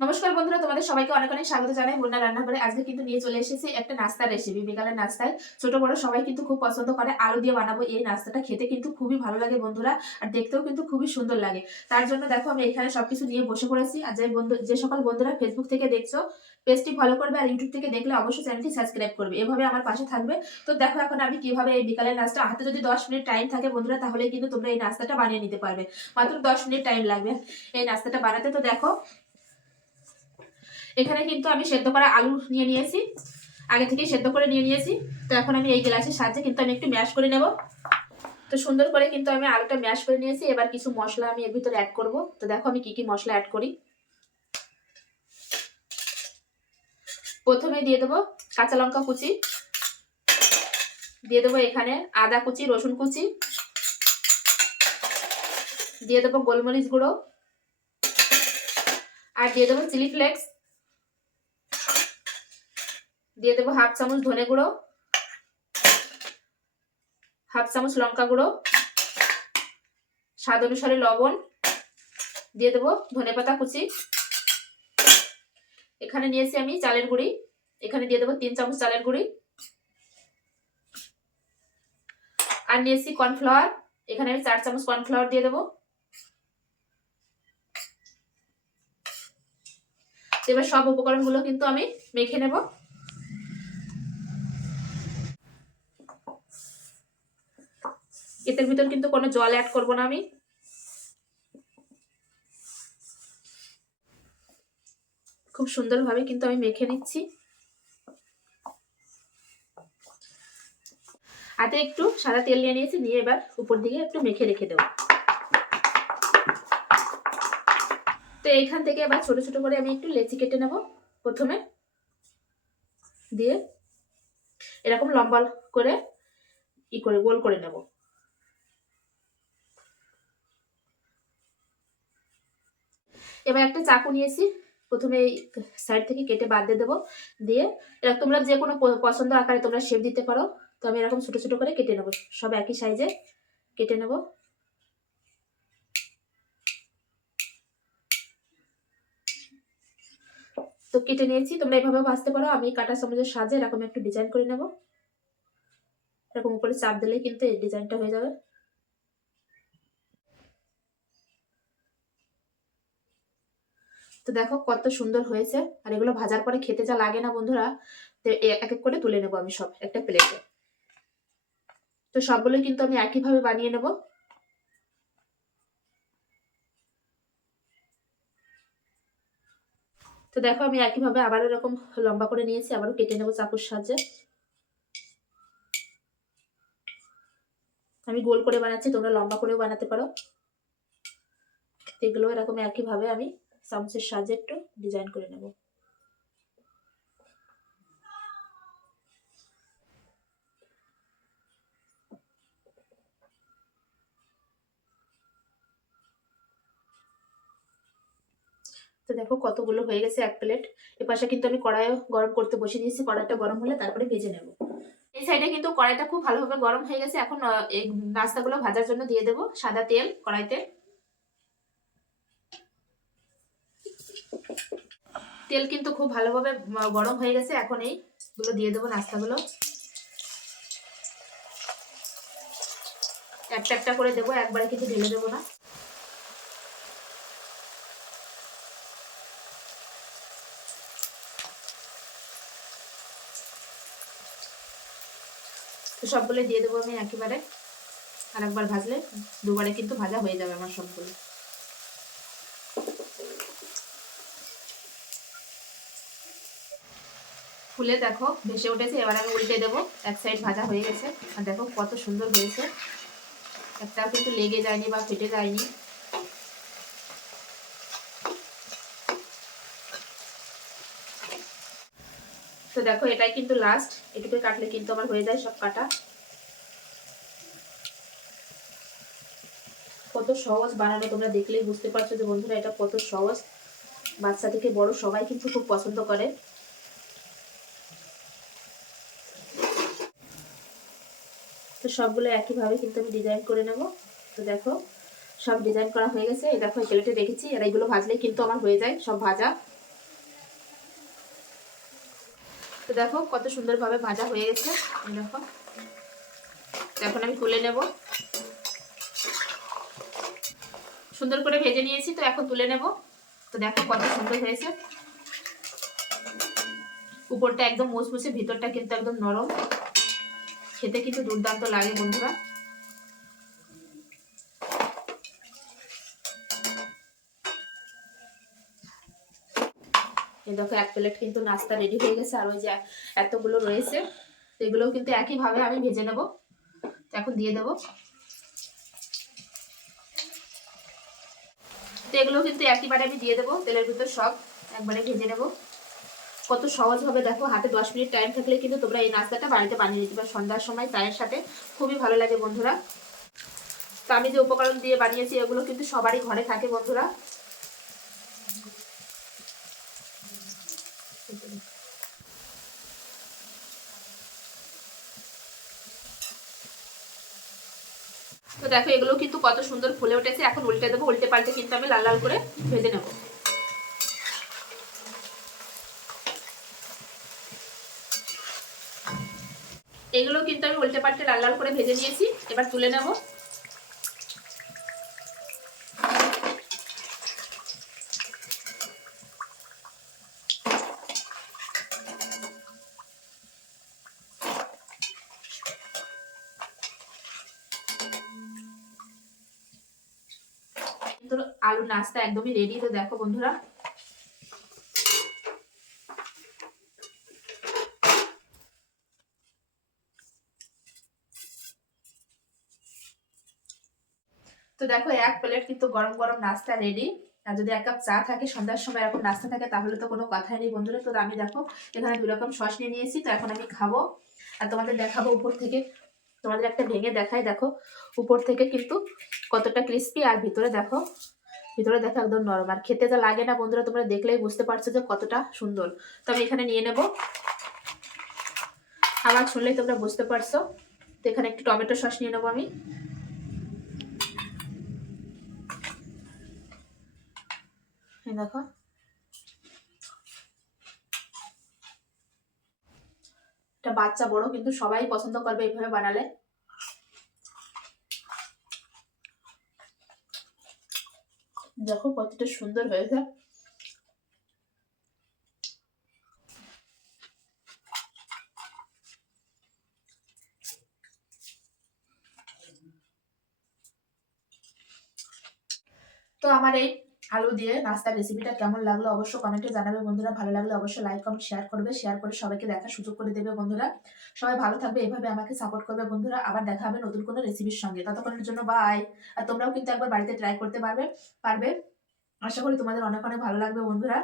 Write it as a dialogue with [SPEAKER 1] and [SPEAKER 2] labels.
[SPEAKER 1] নমস্কার বন্ধুরা, তোমাদের সবাইকে অনেক অনেক স্বাগত জানাই মুন্না রান্নাঘরে। আজকে কিন্তু নিয়ে চলে এসেছি একটা নাস্তার রেসিপি বিকালের নাস্তায়। ছোট বড় সবাই কিন্তু খুব পছন্দ করে, আলু দিয়ে বানাবো এই নাস্তাটা। খেতে কিন্তু খুবই ভালো লাগে বন্ধুরা, আর দেখতেও কিন্তু খুবই সুন্দর লাগে। তার জন্য দেখো আমি এখানে সবকিছু নিয়ে বসে পড়েছি, আর যে বন্ধু যে সকল বন্ধুরা ফেসবুক থেকে দেখছ, পেজটি ফলো করবে আর ইউটিউব থেকে দেখলে অবশ্যই চ্যানেলটি সাবস্ক্রাইব করবে। এভাবে আমার পাশে থাকবে। তো দেখো এখন আমি কীভাবে এই বিকালের নাস্তা হাতে যদি দশ মিনিট টাইম থাকে বন্ধুরা তাহলে কিন্তু তোমরা এই নাস্তাটা বানিয়ে নিতে পারবে। মাত্র দশ মিনিট টাইম লাগবে এই নাস্তাটা বানাতে। তো দেখো এখানে কিন্তু আমি সেদ্ধ করা আলু নিয়ে নিয়েছি, আগে থেকে সেদ্ধ করে নিয়ে নিয়েছি। তো এখন আমি এই গ্লাসের সাহায্যে কিন্তু আমি একটু ম্যাশ করে নেব। তো সুন্দর করে কিন্তু আমি আলুটা ম্যাশ করে নিয়েছি, এবার কিছু মশলা আমি এর ভিতরে অ্যাড করব। তো দেখো আমি কি কি মশলা অ্যাড করি। প্রথমে দিয়ে দেবো কাঁচা লঙ্কা কুচি, দিয়ে দেবো এখানে আদা কুচি, রসুন কুচি, দিয়ে দেবো গোলমরিচ গুঁড়ো, আর দিয়ে দেবো চিলি ফ্লেক্স। দিয়ে দেবো হাফ চামচ ধনে গুঁড়ো, হাফ চামচ লঙ্কা গুঁড়ো, স্বাদ অনুসারে লবণ, দিয়ে দেবো ধনে পাতা কুচি। এখানে নিয়েছি আমি চালের গুঁড়ি, এখানে দিয়ে দেবো তিন চামচ চালের গুঁড়ি। আর নিয়েছি কর্নফ্লাওয়ার, এখানে আমি চার চামচ কর্নফ্লাওয়ার দিয়ে দেবো। এবার সব উপকরণগুলো কিন্তু আমি মেখে নেব। এটার ভিতর কিন্তু কোনো জল অ্যাড করব না আমি। খুব সুন্দরভাবে কিন্তু আমি মেখে নিচ্ছি। হাতে একটু সাদা তেল নিয়ে নিয়েছি, নিয়ে এবার উপর দিকে একটু মেখে রেখে দেবো। তো এইখান থেকে এবার ছোট ছোট করে আমি একটু লেচি কেটে নেব প্রথমে। দিয়ে এরকম লম্বা করে ই করে গোল করে নেব। এবার একটা চাকু নিয়েছি। প্রথমে এই সাইড থেকে কেটে বাদ দিয়ে দেবো। দিয়ে এরকম তোমরা যে কোনো পছন্দ আকারে তোমরা শেপ দিতে পারো। তো আমি এরকম ছোটো ছোটো করে কেটে নেব। সব একই সাইজে কেটে নেব। তো কেটে নিয়েছি। তোমরা এভাবে ভাজতে পারো। আমি কাটা চামচের সাহায্যে এরকম একটু ডিজাইন করে নেব। এরকম উপরে চাপ দিলেই কিন্তু এই ডিজাইনটা হয়ে যাবে। তো দেখো কত সুন্দর হয়েছে। আর এগুলো ভাজার পরে খেতে যা লাগে না বন্ধুরা, তো এক এক করে তুলে নেব আমি সব একটা প্লেটে তো সবগুলোই কিন্তু আমি একইভাবে বানিয়ে নেব। তো দেখো আমি একইভাবে আবার এরকম লম্বা করে নিয়েছি, আবারও কেটে নেব চাকুর সাহায্যে। আমি গোল করে বানাচ্ছি, তোমরা লম্বা করেও বানাতে পারো। এগুলো এরকম একইভাবে আমি চামচের সাহায্যে ডিজাইন করে নেব। তো দেখো কতগুলো হয়ে গেছে এক প্লেট। এ পাশে কিন্তু আমি কড়াই গরম করতে বসে দিয়েছি, কড়াইটা গরম হলে তারপরে ভেজে নেব। এই সাইডে কিন্তু কড়াইটা খুব ভালোভাবে গরম হয়ে গেছে, এখন এই নাস্তাগুলো ভাজার জন্য দিয়ে দেবো, সাদা তেল, কড়াইতে। তেল কিন্তু খুব ভালোভাবে গরম হয়ে গেছে, এখন এইগুলো দিয়ে দেবো নাস্তাগুলো। একটা একটা করে দেবো, একবারে কিন্তু ঢেলে দেবো না। সবগুলো দিয়ে দেবো আমি একেবারে আর একবার ভাজলে দুবারে কিন্তু ভাজা হয়ে যাবে আমার সবগুলো। ফুলে দেখো, ভেসে উঠেছে। এবার আমি উল্টে দেবো। এক সাইড ভাজা হয়ে গেছে। আর দেখো কত সুন্দর হয়েছে। একটাও কিন্তু লেগে যায়নি বা ফেটে যায়নি। তো দেখো, এটাই কিন্তু লাস্ট এটুকু কাটলে কিন্তু আমার হয়ে যায় সব কাটা। কত সহজ বানানো, তোমরা দেখলেই বুঝতে পারছ যে বন্ধুরা, এটা কত সহজ। বাচ্চা থেকে বড় সবাই কিন্তু খুব পছন্দ করে। তো সবগুলো একইভাবে কিন্তু আমি ডিজাইন করে নেব। তো দেখো, সব ডিজাইন করা হয়ে গেছে। এই দেখো প্লেটে রেখেছি। আর এইগুলো ভাজলে কিন্তু আমার হয়ে যায় সব ভাজা। তো দেখো, কত সুন্দরভাবে ভাজা হয়ে গেছে। দেখো, এখন আমি তুলে নেব। সুন্দর করে ভেজে নিয়েছি, তো এখন তুলে নেব। তো দেখো, কত সুন্দর হয়েছে। উপরটা একদম মুচমুচে ভিতরটা কিন্তু একদম নরম। খেতে কিন্তু দুর্দান্ত লাগে বন্ধুরা। দেখো, এক প্লেট কিন্তু নাস্তা রেডি হয়ে গেছে, আর ওই যে এতগুলো রয়েছে তো এগুলোও কিন্তু একইভাবে আমি ভেজে নেব। এখন দিয়ে দেবো। তো এগুলো কিন্তু একইবারে আমি দিয়ে দেবো, তেলের ভিতর সব একবারে ভেজে নেব। কত সহজ হবে দেখো, হাতে দশ মিনিট টাইম থাকলে কিন্তু তোমরা এই নাস্তাটা বাড়িতে বানিয়ে দিতে পারো। সন্ধ্যার সময় চায়ের সাথে খুবই ভালো লাগে বন্ধুরা। তো আমি যে উপকরণ দিয়ে বানিয়েছি, এগুলো কিন্তু সবারই ঘরে থাকে বন্ধুরা। তো দেখো, এগুলো কিন্তু কত সুন্দর ফুলে উঠেছে। এখন উল্টে দেবো, উল্টে পাল্টে কিন্তু আমি লাল লাল করে ভেজে নেব। এগুলো কিন্তু আমি উল্টে পাল্টে লাল লাল করে ভেজে নিয়েছি। এবার তুলে নেব। আলু নাস্তা একদমই রেডি তো দেখো বন্ধুরা। তো দেখো, এক প্লেট কিন্তু গরম গরম নাস্তা রেডি আর যদি এক কাপ চা থাকে, সন্ধ্যার সময় এরকম নাস্তা থাকে, তাহলে তো কোনো কথাই নেই বন্ধুরা। তো আমি দেখো, এখানে দু রকম সস নিয়ে নিয়েছি, তো এখন আমি খাব। আর তোমাদের দেখাবো উপর থেকে, তোমাদের একটা ভেঙে দেখাই, দেখো। উপর থেকে কিন্তু কতটা ক্রিস্পি আর ভিতরে দেখো ভিতরে দেখো একদম নরম। আর খেতে যা লাগে না বন্ধুরা, তোমরা দেখলেই বুঝতে পারছ যে কতটা সুন্দর। তো আমি এখানে নিয়ে নেব। আবার শুনলেই তোমরা বুঝতে পারছ। তো এখানে একটু টমেটো সস নিয়ে নেব আমি। দেখো। এটা বাচ্চা বড়, কিন্তু সবাই পছন্দ করবে এইভাবে বানালে। দেখো কতটা সুন্দর হয়েছে। তো আমার এই আলু দিয়ে নাস্তার রেসিপিটা কেমন লাগল অবশ্যই কমেন্টে জানাবে বন্ধুরা। ভালো লাগলে অবশ্যই লাইক কমেন্ট শেয়ার করবে। শেয়ার করে সবাইকে দেখার সুযোগ করে দেবে বন্ধুরা। সবাই ভালো থাকবে, এভাবে আমাকে সাপোর্ট করবে বন্ধুরা। আবার দেখা হবে নতুন কোনো রেসিপির সঙ্গে। ততক্ষণের জন্য বাই আর তোমরাও কিন্তু একবার বাড়িতে ট্রাই করতে পারবে পারবে। আশা করি তোমাদের অনেক অনেক ভালো লাগবে বন্ধুরা।